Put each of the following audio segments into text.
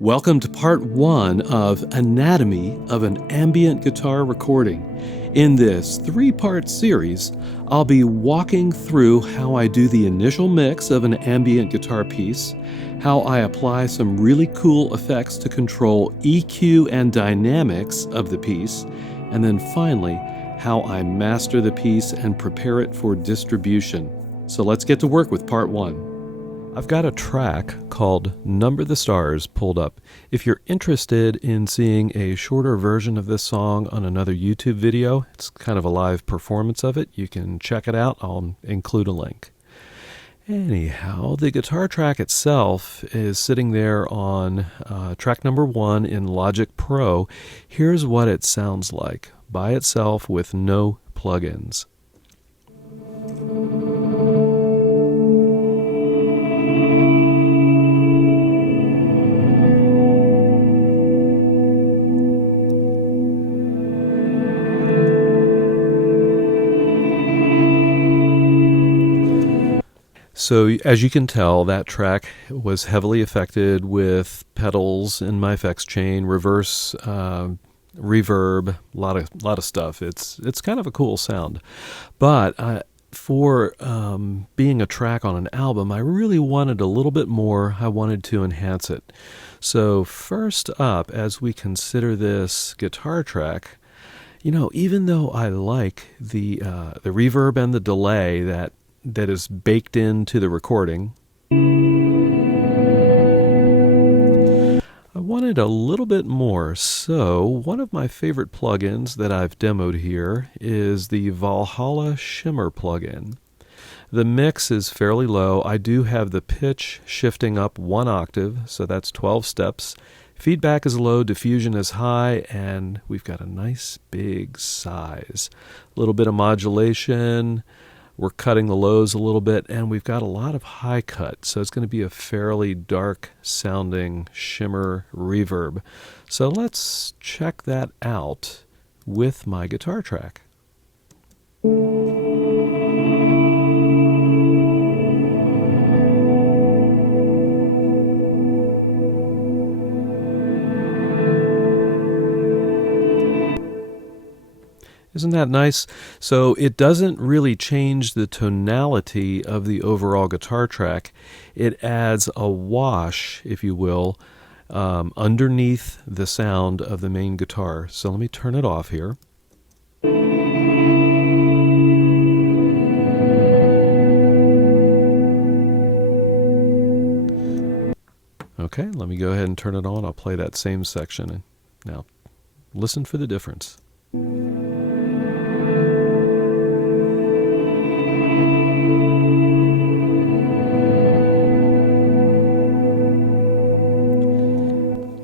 Welcome to part one of Anatomy of an Ambient Guitar Recording. In this three-part series, I'll be walking through how I do the initial mix of an ambient guitar piece, how I apply some really cool effects to control EQ and dynamics of the piece, and then finally, how I master the piece and prepare it for distribution. So let's get to work with part one. I've got a track called Number the Stars pulled up. If you're interested in seeing a shorter version of this song on another YouTube video, it's kind of a live performance of it. You can check it out. I'll include a link. Anyhow, the guitar track itself is sitting there on track number 1 in Logic Pro. Here's what it sounds like by itself with no plugins. So as you can tell, that track was heavily affected with pedals in my effects chain, reverse, reverb, a lot of stuff. It's kind of a cool sound, but for being a track on an album, I really wanted a little bit more. I wanted to enhance it. So first up, as we consider this guitar track, you know, even though I like the reverb and the delay that is baked into the recording, I wanted a little bit more. So one of my favorite plugins that I've demoed here is the Valhalla Shimmer plugin. The mix is fairly low. I do have the pitch shifting up 1 octave, so that's 12 steps. Feedback is low, diffusion is high, and we've got a nice big size. A little bit of modulation. We're cutting the lows a little bit, and we've got a lot of high cut, so it's going to be a fairly dark sounding shimmer reverb. So let's check that out with my guitar track. Isn't that nice? So it doesn't really change the tonality of the overall guitar track. It adds a wash, if you will, underneath the sound of the main guitar. So let me turn it off here. Okay, let me go ahead and turn it on. I'll play that same section. Now, listen for the difference.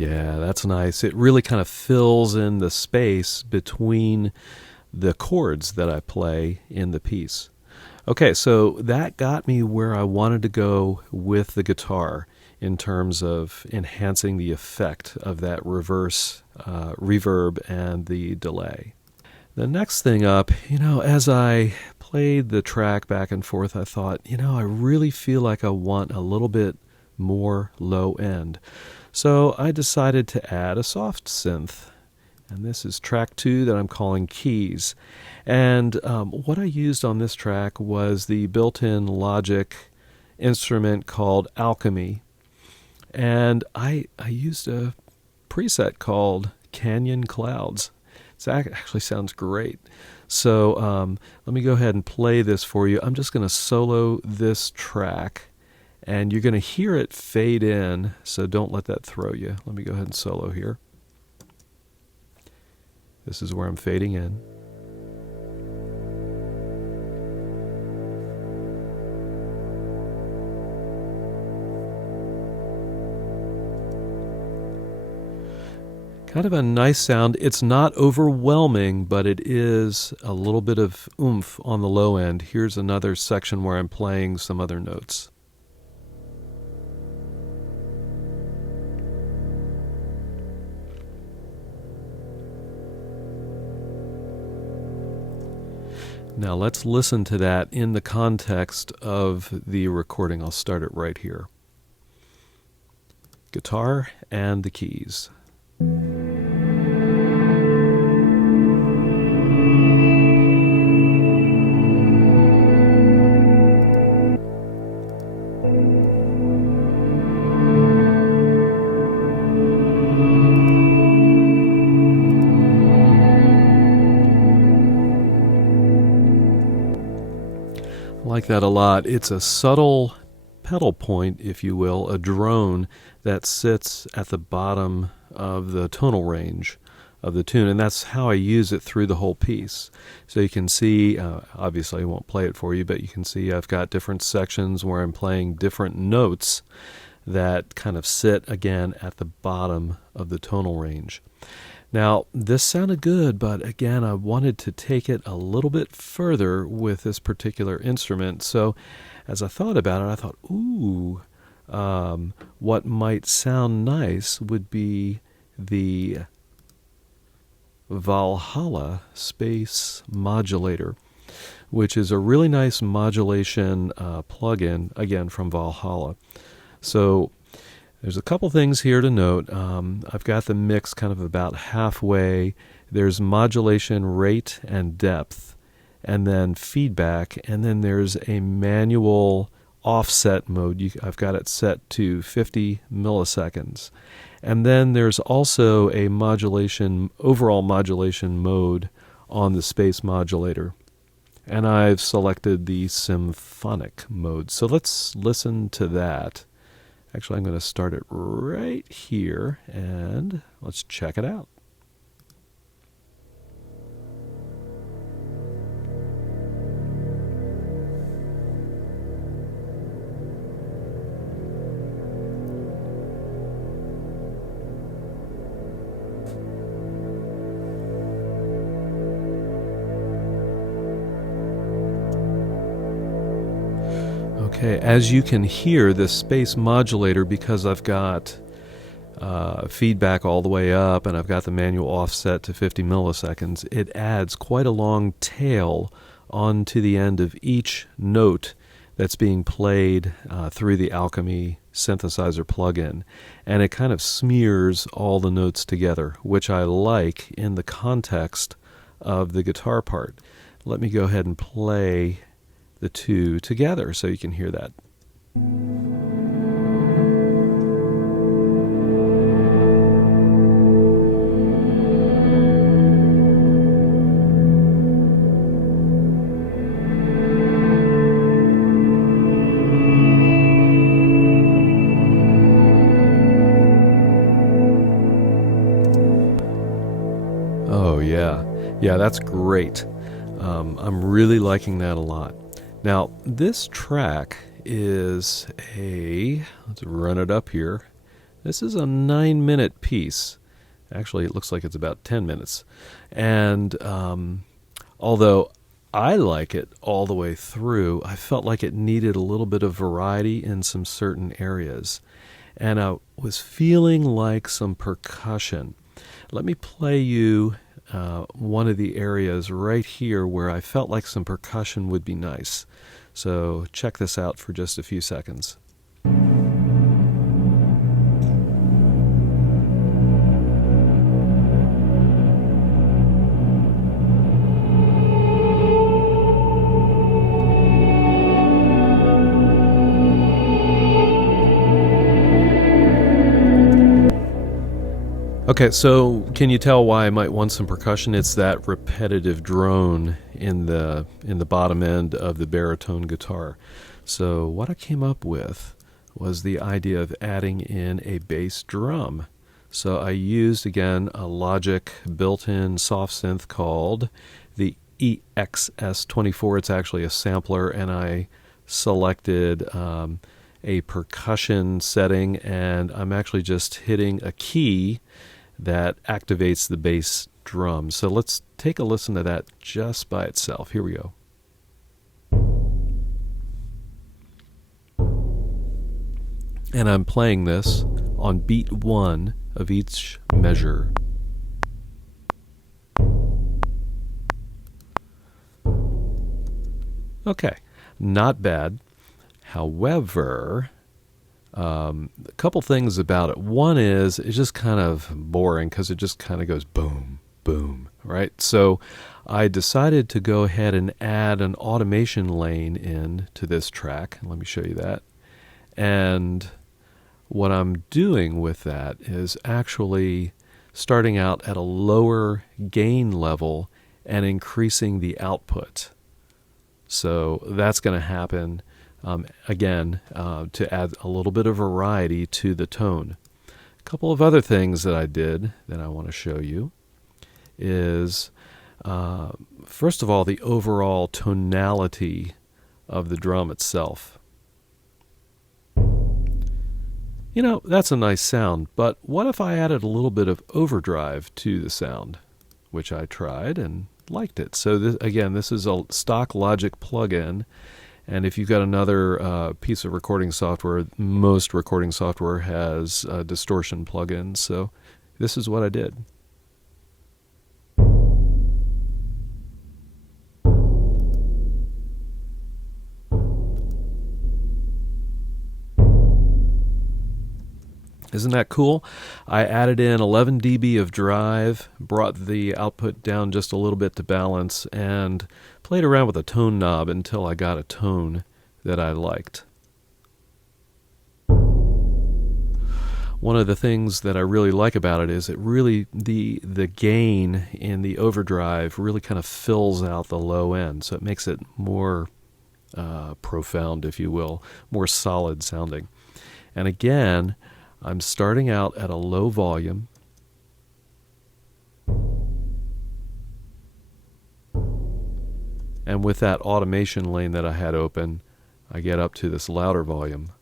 Yeah, that's nice. It really kind of fills in the space between the chords that I play in the piece. Okay, so that got me where I wanted to go with the guitar in terms of enhancing the effect of that reverse reverb and the delay. The next thing up, you know, as I played the track back and forth, I thought, you know, I really feel like I want a little bit more low end. So I decided to add a soft synth, and this is track 2 that I'm calling Keys. And what I used on this track was the built-in Logic instrument called Alchemy, and I used a preset called Canyon Clouds. It actually sounds great. So let me go ahead and play this for you. I'm just going to solo this track, and you're going to hear it fade in, so don't let that throw you. Let me go ahead and solo here. This is where I'm fading in. Kind of a nice sound. It's not overwhelming, but it is a little bit of oomph on the low end. Here's another section where I'm playing some other notes. Now let's listen to that in the context of the recording. I'll start it right here. guitar and the keys. Like that a lot. It's a subtle pedal point, if you will, a drone that sits at the bottom of the tonal range of the tune, and that's how I use it through the whole piece. So you can see, obviously I won't play it for you, but you can see I've got different sections where I'm playing different notes that kind of sit again at the bottom of the tonal range. Now, this sounded good, but again, I wanted to take it a little bit further with this particular instrument. So as I thought about it, I thought, ooh, what might sound nice would be the Valhalla Space Modulator, which is a really nice modulation plugin, again, from Valhalla. So there's a couple things here to note. I've got the mix kind of about halfway. There's modulation rate and depth, and then feedback, and then there's a manual offset mode. I've got it set to 50 milliseconds. And then there's also a overall modulation mode on the Space Modulator. And I've selected the symphonic mode. So let's listen to that. Actually, I'm going to start it right here, and let's check it out. Okay, as you can hear, this Space Modulator, because I've got feedback all the way up and I've got the manual offset to 50 milliseconds, it adds quite a long tail onto the end of each note that's being played through the Alchemy synthesizer plugin. And it kind of smears all the notes together, which I like in the context of the guitar part. Let me go ahead and play the two together so you can hear that. Oh yeah, that's great. I'm really liking that a lot. Now, this track is let's run it up here. This is a 9-minute piece. Actually, it looks like it's about 10 minutes. And although I like it all the way through, I felt like it needed a little bit of variety in some certain areas. And I was feeling like some percussion. Let me play you one of the areas right here where I felt like some percussion would be nice. So check this out for just a few seconds. Okay, so can you tell why I might want some percussion? It's that repetitive drone in the bottom end of the baritone guitar. So what I came up with was the idea of adding in a bass drum. So I used, again, a Logic built-in soft synth called the EXS24. It's actually a sampler, and I selected a percussion setting, and I'm actually just hitting a key that activates the bass drum. So let's take a listen to that just by itself. Here we go. And I'm playing this on beat 1 of each measure. Okay, not bad. However, A couple things about it. One is it's just kind of boring because it just kind of goes boom, boom, right? So I decided to go ahead and add an automation lane in to this track. Let me show you that. And what I'm doing with that is actually starting out at a lower gain level and increasing the output. So that's going to happen again to add a little bit of variety to the tone. A couple of other things that I did that I want to show you is first of all the overall tonality of the drum itself. You know, that's a nice sound, but what if I added a little bit of overdrive to the sound, which I tried and liked it. So this, again, this is a stock Logic plugin, and if you've got another piece of recording software, most recording software has distortion plugins, so this is what I did. Isn't that cool? I added in 11 dB of drive, brought the output down just a little bit to balance, and played around with the tone knob until I got a tone that I liked. One of the things that I really like about it is it really, the gain in the overdrive really kind of fills out the low end, so it makes it more profound, if you will, more solid sounding. And again, I'm starting out at a low volume. And with that automation lane that I had open, I get up to this louder volume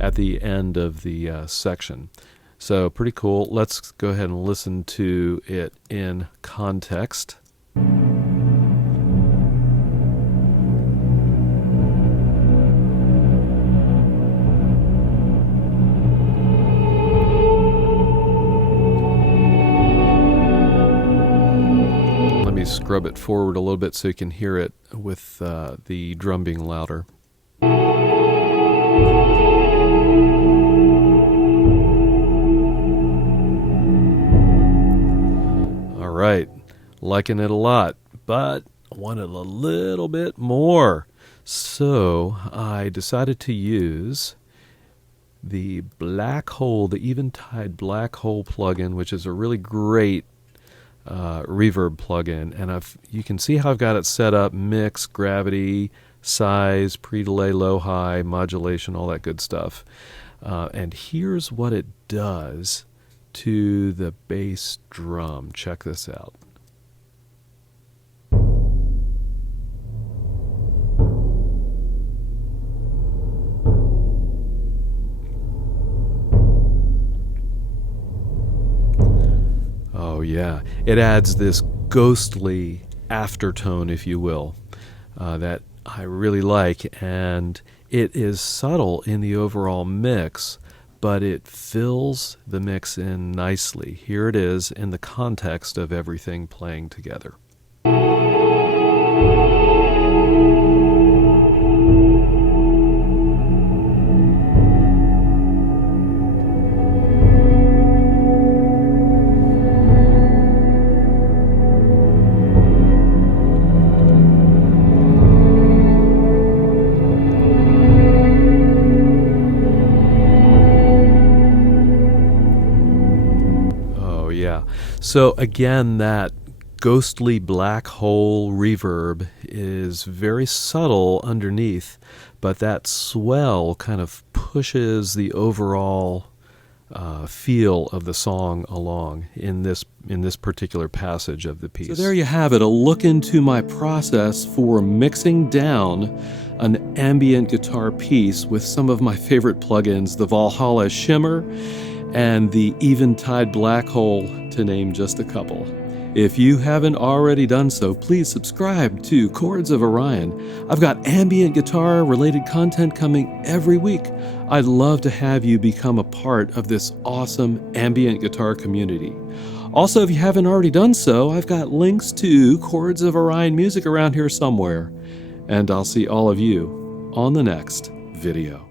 at the end of the section. So pretty cool. Let's go ahead and listen to it in context. Scrub it forward a little bit so you can hear it with the drum being louder. All right, liking it a lot, but wanted a little bit more. So I decided to use the Blackhole, the Eventide Blackhole plugin, which is a really great reverb plugin, and you can see how I've got it set up: mix, gravity, size, pre-delay, low-high, modulation, all that good stuff. And here's what it does to the bass drum. Check this out. Oh yeah, it adds this ghostly aftertone, if you will, that I really like, and it is subtle in the overall mix, but it fills the mix in nicely. Here it is in the context of everything playing together. So again, that ghostly black hole reverb is very subtle underneath, but that swell kind of pushes the overall feel of the song along in this particular passage of the piece. So there you have it, a look into my process for mixing down an ambient guitar piece with some of my favorite plugins, the Valhalla Shimmer and the Eventide Blackhole, to name just a couple. If you haven't already done so, please subscribe to Chords of Orion. I've got ambient guitar related content coming every week. I'd love to have you become a part of this awesome ambient guitar community. Also, if you haven't already done so, I've got links to Chords of Orion music around here somewhere. And I'll see all of you on the next video.